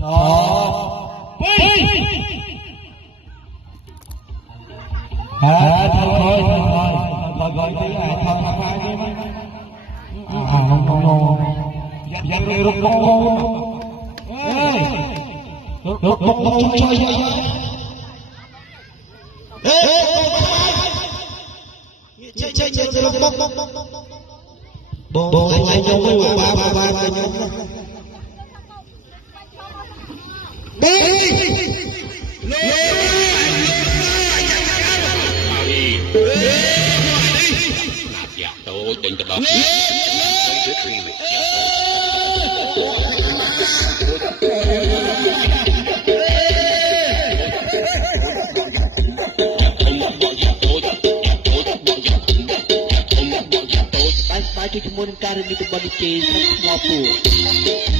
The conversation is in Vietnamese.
thôi gọi tí thằng hai đi không dắt đi rút rút chơi bố anh nhau với ba nhau tôi định tập đó Bye to the morning car and the body case,